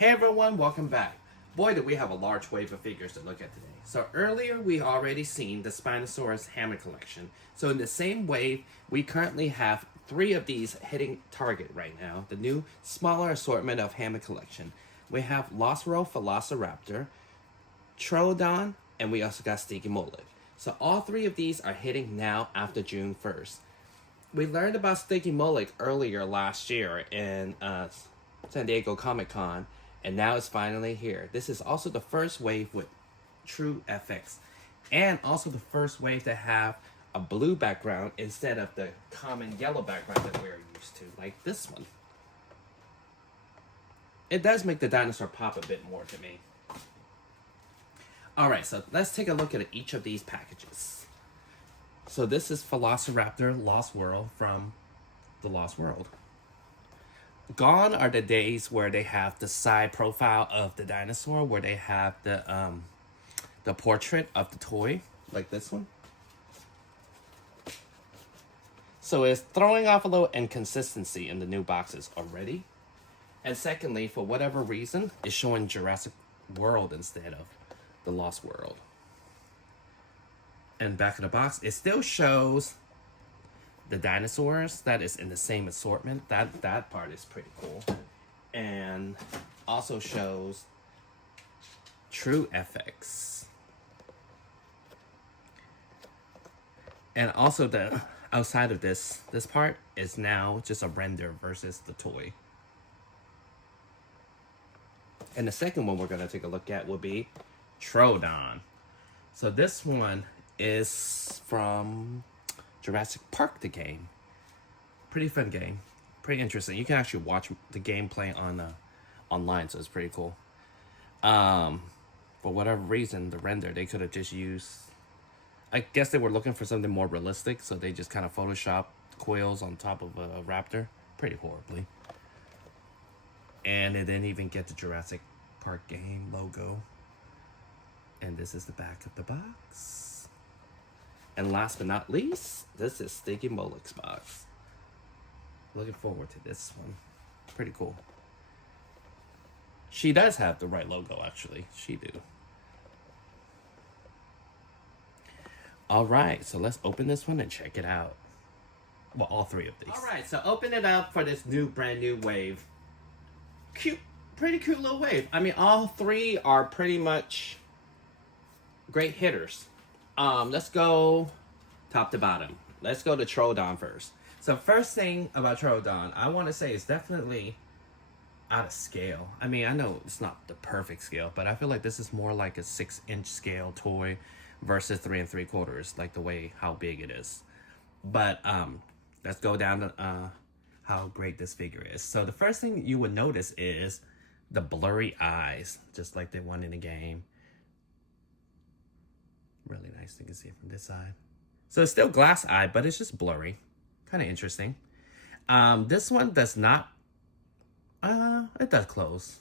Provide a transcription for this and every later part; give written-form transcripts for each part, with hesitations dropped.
Hey everyone, welcome back. Boy, did we have a large wave of figures to look at today. So earlier we already seen the Spinosaurus Hammond Collection. So in the same wave, we currently have 3 of these hitting target right now. The new smaller assortment of Hammond Collection. We have Lost World Velociraptor, Troodon, and we also got Stygimoloch. So all 3 of these are hitting now after June 1st. We learned about Stygimoloch earlier last year in San Diego Comic-Con, and now it's finally here. This is also the first wave with true FX, and also the first wave to have a blue background instead of the common yellow background that we're used to, like this one. It does make the dinosaur pop a bit more to me. Alright, so let's take a look at each of these packages. So this is Velociraptor Lost World from the Lost World. Gone are the days where they have the side profile of the dinosaur, where they have the portrait of the toy, like this one. So it's throwing off a little inconsistency in the new boxes already. And secondly, for whatever reason, it's showing Jurassic World instead of the Lost World. And back of the box, it still shows the dinosaurs that is in the same assortment. That part is pretty cool. And also shows true FX. And also the outside of this part is now just a render versus the toy. And the second one we're going to take a look at will be Troodon. So this one is from Jurassic Park, the game. Pretty fun game. Pretty interesting. You can actually watch the gameplay on online, so it's pretty cool. For whatever reason, the render, they could have just used... I guess they were looking for something more realistic, so they just kind of photoshopped quills on top of a raptor. Pretty horribly. And it didn't even get the Jurassic Park game logo. And this is the back of the box. And last but not least, this is Stygimoloch's box. Looking forward to this one. Pretty cool. She does have the right logo, actually. She do. Alright, so let's open this one and check it out. Well, all 3 of these. Alright, so open it up for this brand new wave. Pretty cute little wave. I mean, all 3 are pretty much great hitters. Let's go top to bottom. Let's go to Troodon first. So first thing about Troodon, I want to say is definitely out of scale. I mean, I know it's not the perfect scale, but I feel like this is more like a 6-inch scale toy versus 3 3/4, like the way how big it is. But let's go down to how great this figure is. So the first thing you would notice is the blurry eyes, just like the one in the game. Really nice. You can see it from this side. So it's still glass eye, but it's just blurry. Kind of interesting. This one does not... it does close.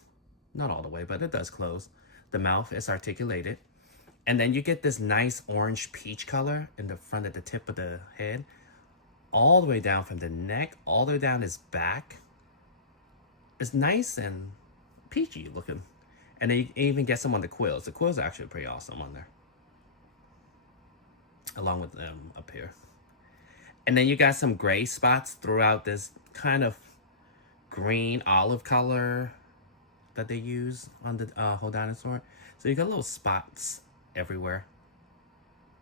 Not all the way, but it does close. The mouth is articulated. And then you get this nice orange peach color in the front of the tip of the head. All the way down from the neck, all the way down his back. It's nice and peachy looking. And then you even get some on the quills. The quills are actually pretty awesome on there. Along with them up here. And then you got some gray spots throughout this kind of green olive color that they use on the whole dinosaur. So you got little spots everywhere.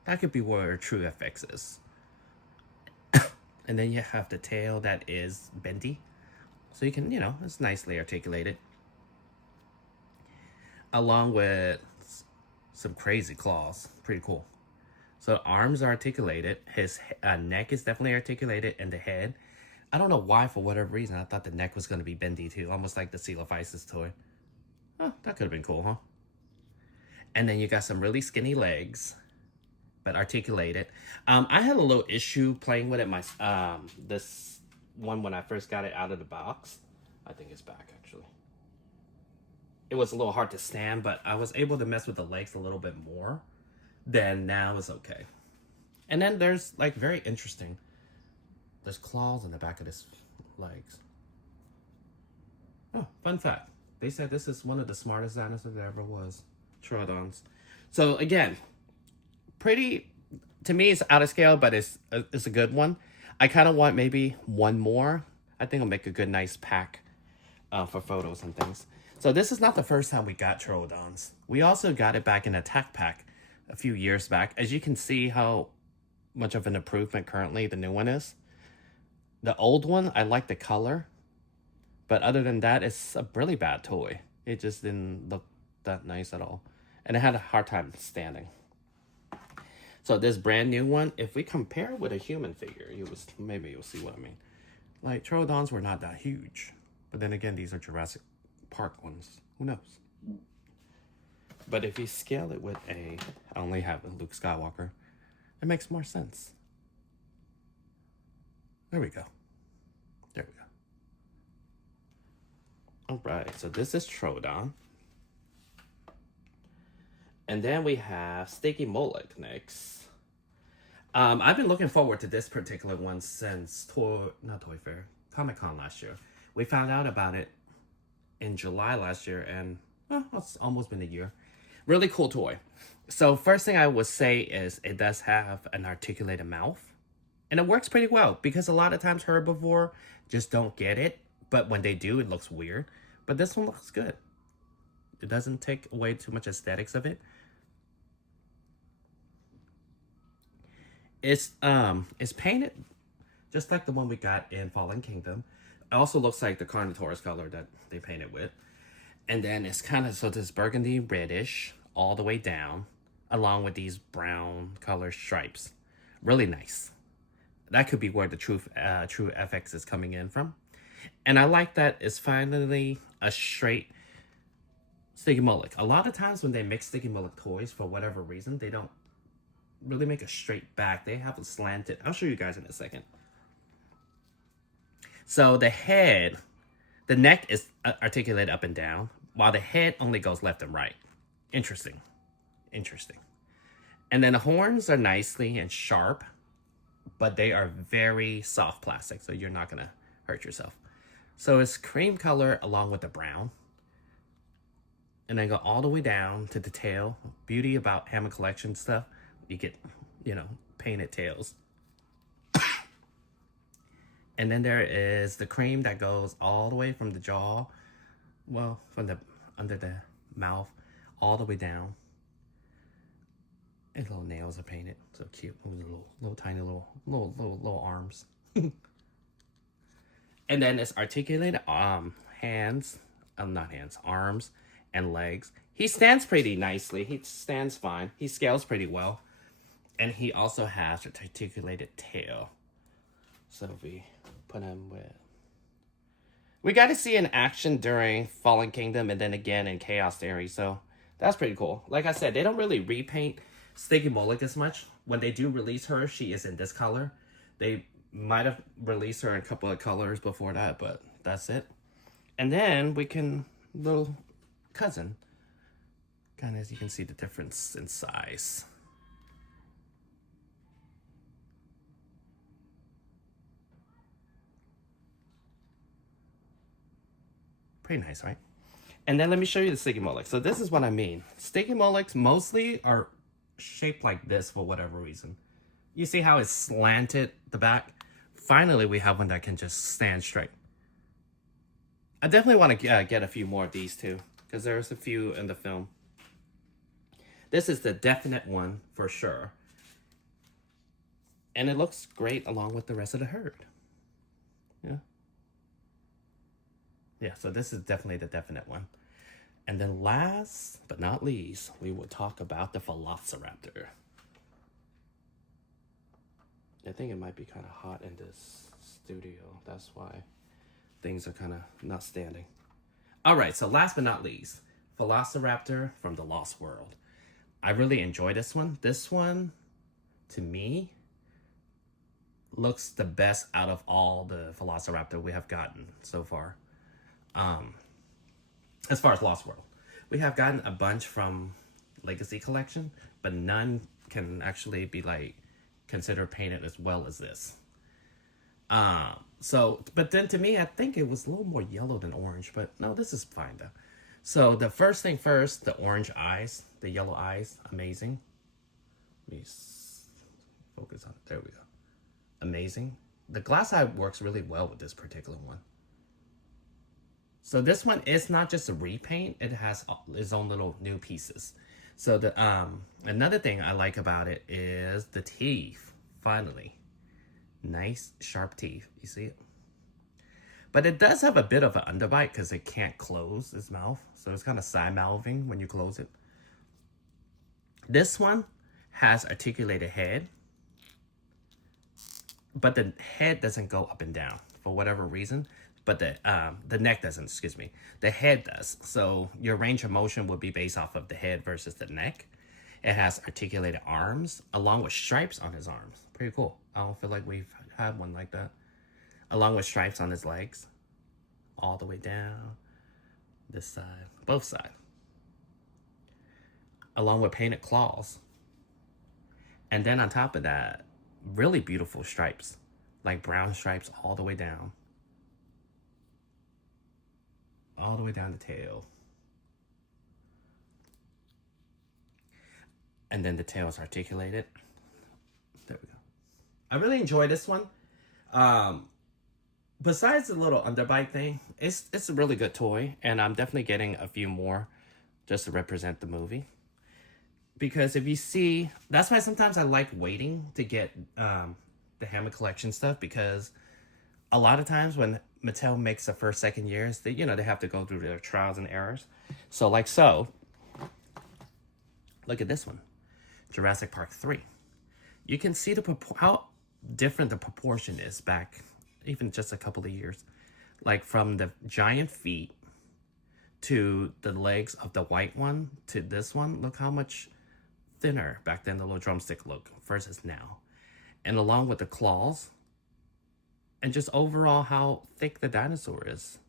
That could be where true FX is. And then you have the tail that is bendy. So you can, it's nicely articulated. Along with some crazy claws. Pretty cool. So arms are articulated. His neck is definitely articulated, and the head. I don't know why, for whatever reason, I thought the neck was going to be bendy too. Almost like the Seal of Isis toy. Oh, that could have been cool, huh? And then you got some really skinny legs, but articulated. I had a little issue playing with it. This one when I first got it out of the box. I think it's back, actually. It was a little hard to stand, but I was able to mess with the legs a little bit more. Then now it's okay. And then there's like very interesting. There's claws on the back of his legs. Oh, fun fact. They said this is one of the smartest dinosaurs there ever was. Troodons. So again, pretty, to me it's out of scale, but it's a good one. I kind of want maybe one more. I think I'll make a good nice pack for photos and things. So this is not the first time we got Troodons. We also got it back in a Attack Pack a few years back. As you can see how much of an improvement currently the new one is. The old one, I like the color. But other than that, it's a really bad toy. It just didn't look that nice at all. And it had a hard time standing. So this brand new one, if we compare it with a human figure, maybe you'll see what I mean. Like, Troodons were not that huge. But then again, these are Jurassic Park ones. Who knows? But if you scale it with I only have a Luke Skywalker, it makes more sense. There we go. There we go. All right, so this is Troodon. And then we have Stygimoloch next. I've been looking forward to this particular one since Comic-Con last year. We found out about it in July last year, and it's almost been a year. Really cool toy. So first thing I would say is it does have an articulated mouth. And it works pretty well because a lot of times herbivore just don't get it. But when they do, it looks weird. But this one looks good. It doesn't take away too much aesthetics of it. It's painted just like the one we got in Fallen Kingdom. It also looks like the Carnotaurus color that they painted with. And then it's kind of, so this burgundy reddish all the way down, along with these brown color stripes. Really nice. That could be where the true FX is coming in from. And I like that it's finally a straight Stygimoloch. A lot of times when they mix Stygimoloch toys, for whatever reason, they don't really make a straight back. They have a slanted. I'll show you guys in a second. So the head, the neck is articulated up and down, while the head only goes left and right. Interesting. Interesting. And then the horns are nicely and sharp, but they are very soft plastic, so you're not going to hurt yourself. So it's cream color along with the brown. And then go all the way down to the tail. Beauty about Hammond Collection stuff, you get, painted tails. And then there is the cream that goes all the way from the jaw, well, from the under the mouth, all the way down. And little nails are painted, so cute. Little tiny little arms. And then it's articulated arms and legs. He stands pretty nicely. He stands fine. He scales pretty well. And he also has an articulated tail. So if we put him with... We got to see in action during Fallen Kingdom and then again in Chaos Theory. So that's pretty cool. Like I said, they don't really repaint Stygimoloch as much. When they do release her, she is in this color. They might have released her in a couple of colors before that, but that's it. And then we can... Little cousin. Kind of, as you can see the difference in size. Pretty nice, right? And then let me show you the Stygimoloch. So this is what I mean. Stygimolochs mostly are shaped like this for whatever reason. You see how it's slanted the back? Finally, we have one that can just stand straight. I definitely want to get a few more of these too, because there's a few in the film. This is the definite one for sure. And it looks great along with the rest of the herd. Yeah. Yeah, so this is definitely the definite one. And then last but not least, we will talk about the Velociraptor. I think it might be kind of hot in this studio. That's why things are kind of not standing. All right, so last but not least, Velociraptor from the Lost World. I really enjoy this one. This one, to me, looks the best out of all the Velociraptor we have gotten so far. As far as Lost World, we have gotten a bunch from Legacy Collection, but none can actually be considered painted as well as this. But then to me, I think it was a little more yellow than orange, but no, this is fine though. So the first thing first, the orange eyes, the yellow eyes, amazing. Let me focus on it. There we go. Amazing. The glass eye works really well with this particular one. So this one is not just a repaint, it has its own little new pieces. So the another thing I like about it is the teeth, finally. Nice sharp teeth, you see it? But it does have a bit of an underbite because it can't close its mouth. So it's kind of side-mouthing when you close it. This one has articulated head, but the head doesn't go up and down for whatever reason. But the neck doesn't, excuse me. The head does. So your range of motion would be based off of the head versus the neck. It has articulated arms along with stripes on his arms. Pretty cool. I don't feel like we've had one like that. Along with stripes on his legs. All the way down. This side. Both sides. Along with painted claws. And then on top of that, really beautiful stripes. Like brown stripes all the way down. All the way down the tail. And then the tail is articulated. There we go. I really enjoy this one. Besides the little underbite thing, it's a really good toy. And I'm definitely getting a few more just to represent the movie. Because if you see, that's why sometimes I like waiting to get the Hammond Collection stuff. Because a lot of times when Mattel makes the first, second years, they have to go through their trials and errors. So like so, look at this one, Jurassic Park 3. You can see how different the proportion is back, even just a couple of years. Like from the giant feet to the legs of the white one to this one. Look how much thinner back then the little drumstick look versus now. And along with the claws. And just overall how thick the dinosaur is.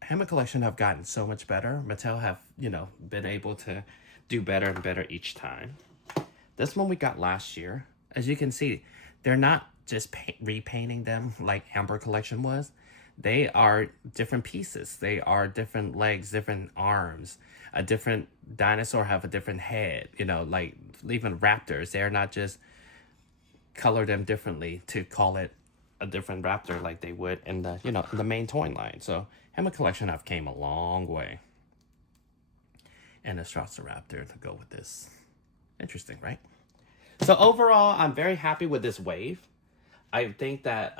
Hammond Collection have gotten so much better. Mattel have, been able to do better and better each time. This one we got last year. As you can see, they're not just repainting them like Hammond Collection was. They are different pieces. They are different legs, different arms. A different dinosaur have a different head. Like even raptors. They're not just color them differently to call it a different raptor like they would in the in the main toy line. So Hammond Collection have came a long way. And a Velociraptor to go with this. Interesting, right? So overall, I'm very happy with this wave. I think that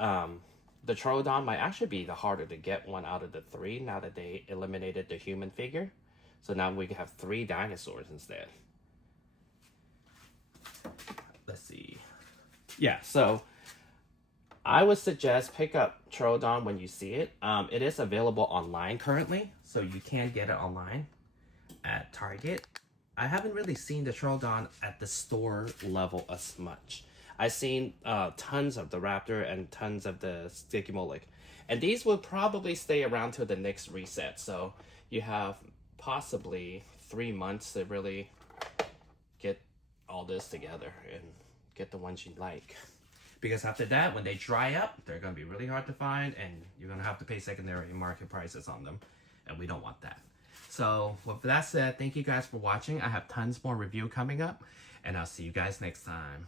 the Troodon might actually be the harder to get one out of the three now that they eliminated the human figure. So now we have 3 dinosaurs instead. Let's see. Yeah, so I would suggest pick up Troodon when you see it. It is available online currently, so you can get it online at Target. I haven't really seen the Troodon at the store level as much. I've seen tons of the Raptor and tons of the Stygimoloch. And these will probably stay around till the next reset. So you have possibly 3 months to really get all this together and get the ones you like. Because after that, when they dry up, they're going to be really hard to find, and you're going to have to pay secondary market prices on them, and we don't want that. So with that said, thank you guys for watching. I have tons more review coming up, and I'll see you guys next time.